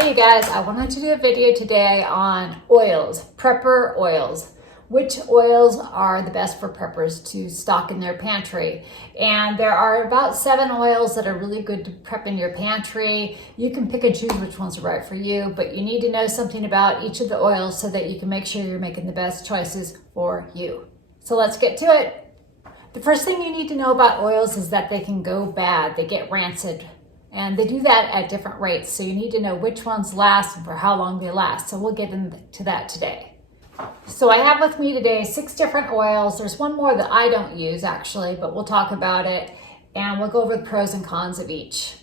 Hey you guys, I wanted to do a video today on oils, prepper oils. Which oils are the best for preppers to stock in their pantry? And there are about 7 oils that are really good to prep in your pantry. You can pick and choose which ones are right for you, but you need to know something about each of the oils so that you can make sure you're making the best choices for you. So let's get to it. The first thing you need to know about oils is that they can go bad. They get rancid. And they do that at different rates. So you need to know which ones last and for how long they last. So we'll get into that today. So I have with me today 6 different oils. There's one more that I don't use actually, but we'll talk about it and we'll go over the pros and cons of each.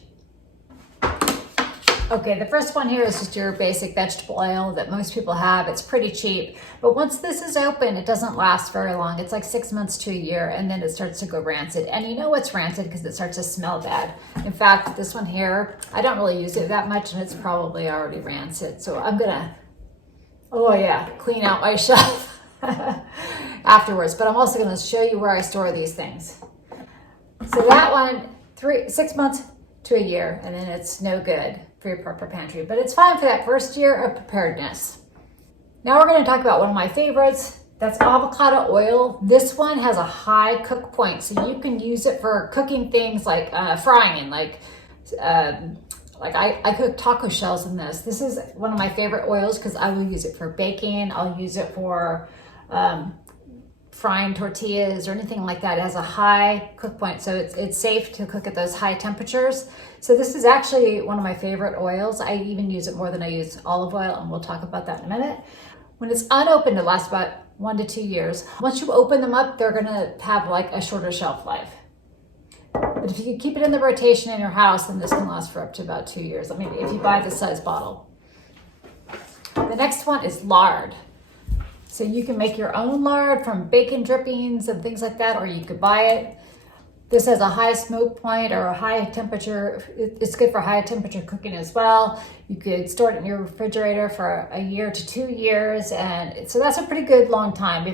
Okay, the first one here is just your basic vegetable oil that most people have. It's pretty cheap, but once this is open, it doesn't last very long. It's like 6 months to a year, and then it starts to go rancid. And you know it's rancid because it starts to smell bad. In fact, this one here, I don't really use it that much, and it's probably already rancid. So I'm gonna, clean out my shelf afterwards. But I'm also gonna show you where I store these things. So that one, 6 months to a year, and then it's no good for your prepper pantry, but it's fine for that first year of preparedness. Now we're going to talk about one of my favorites. That's avocado oil. This one has a high cook point, so you can use it for cooking things like frying, like I cook taco shells in this. This is one of my favorite oils because I will use it for baking. I'll use it for frying tortillas or anything like that. It has a high cook point, so it's safe to cook at those high temperatures. So this is actually one of my favorite oils. I even use it more than I use olive oil, and we'll talk about that in a minute. When it's unopened, it lasts about 1 to 2 years. Once you open them up, they're gonna have like a shorter shelf life. But if you can keep it in the rotation in your house, then this can last for up to about 2 years. I mean, if you buy this size bottle. The next one is lard. So you can make your own lard from bacon drippings and things like that, or you could buy it. This has a high smoke point or a high temperature. It's good for high temperature cooking as well. You could store it in your refrigerator for 1 year to 2 years. And so that's a pretty good long time.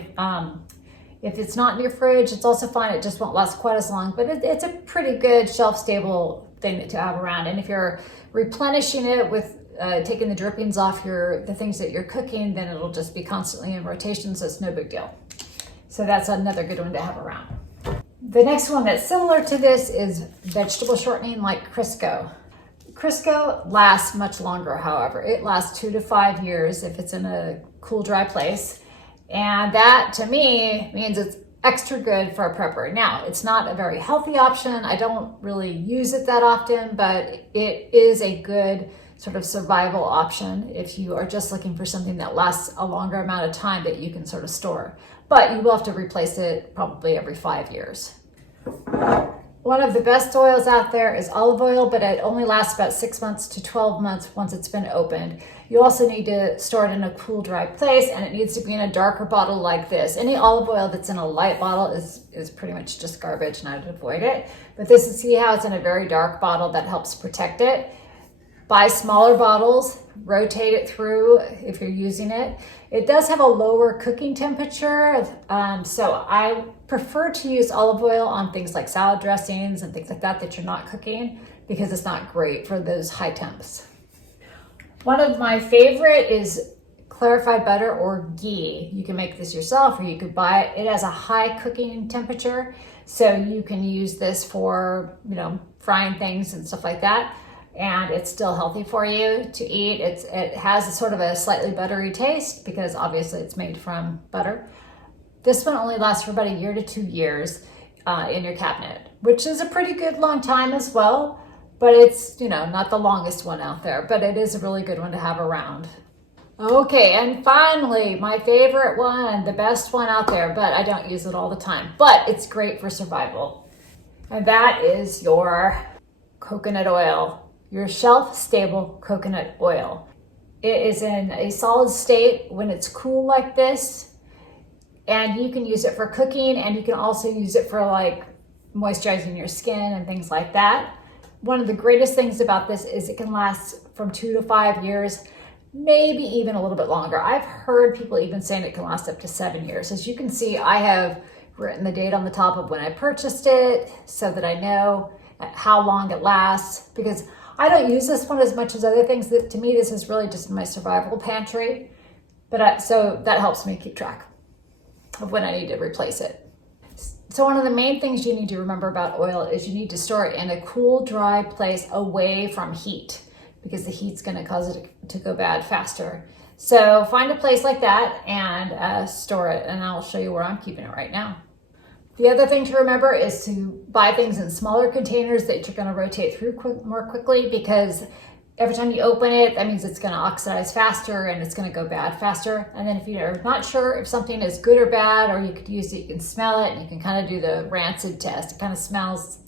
If it's not in your fridge, it's also fine. It just won't last quite as long, but it's a pretty good shelf stable thing to have around. And if you're replenishing it with taking the drippings off the things that you're cooking, then it'll just be constantly in rotation, so it's no big deal. So that's another good one to have around. The next one that's similar to this is vegetable shortening like Crisco. Crisco lasts much longer, however. It lasts 2 to 5 years if it's in a cool, dry place. And that, to me, means it's extra good for a prepper. Now, it's not a very healthy option. I don't really use it that often, but it is a good sort of survival option if you are just looking for something that lasts a longer amount of time that you can sort of store. But you will have to replace it probably every 5 years. One of the best oils out there is olive oil, but it only lasts about 6 months to 12 months once it's been opened. You also need to store it in a cool, dry place, and it needs to be in a darker bottle like this. Any olive oil that's in a light bottle is pretty much just garbage, and I'd avoid it. But this is, see how it's in a very dark bottle that helps protect it. Buy smaller bottles, rotate it through if you're using it. It does have a lower cooking temperature, so I prefer to use olive oil on things like salad dressings and things like that you're not cooking, because it's not great for those high temps. One of my favorite is Clarified butter or ghee. You can make this yourself or you could buy it. It has a high cooking temperature, so you can use this for, frying things and stuff like that. And it's still healthy for you to eat. It has a sort of a slightly buttery taste because obviously it's made from butter. This one only lasts for about 1 year to 2 years in your cabinet, which is a pretty good long time as well, but it's, not the longest one out there, but it is a really good one to have around. Okay, and finally, my favorite one, the best one out there, but I don't use it all the time, but it's great for survival. And that is your coconut oil. Your shelf-stable coconut oil. It is in a solid state when it's cool like this, and you can use it for cooking, and you can also use it for like moisturizing your skin and things like that. One of the greatest things about this is it can last from 2 to 5 years, maybe even a little bit longer. I've heard people even saying it can last up to 7 years. As you can see, I have written the date on the top of when I purchased it so that I know how long it lasts, because I don't use this one as much as other things. That to me, this is really just my survival pantry. But so that helps me keep track of when I need to replace it. So one of the main things you need to remember about oil is you need to store it in a cool, dry place away from heat, because the heat's going to cause it to go bad faster. So find a place like that and store it, and I'll show you where I'm keeping it right now. The other thing to remember is to buy things in smaller containers that you're going to rotate through more quickly, because every time you open it, that means it's going to oxidize faster and it's going to go bad faster. And then if you're not sure if something is good or bad, or you could use it, you can smell it and you can kind of do the rancid test. It kind of smells,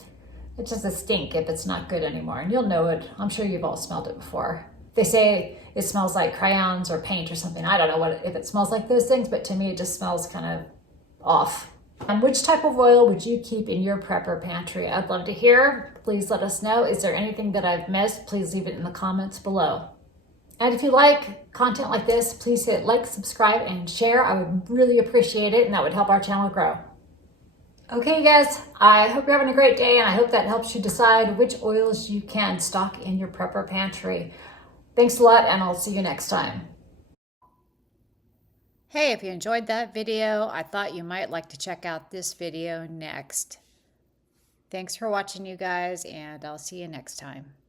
it's just a stink if it's not good anymore. And you'll know it. I'm sure you've all smelled it before. They say it smells like crayons or paint or something. I don't know if it smells like those things, but to me it just smells kind of off. And which type of oil would you keep in your prepper pantry? I'd love to hear. Please let us know. Is there anything that I've missed? Please leave it in the comments below. And if you like content like this, please hit like, subscribe, and share. I would really appreciate it, and that would help our channel grow. Okay, guys, I hope you're having a great day, and I hope that helps you decide which oils you can stock in your prepper pantry. Thanks a lot, and I'll see you next time. Hey, if you enjoyed that video, I thought you might like to check out this video next. Thanks for watching, you guys, and I'll see you next time.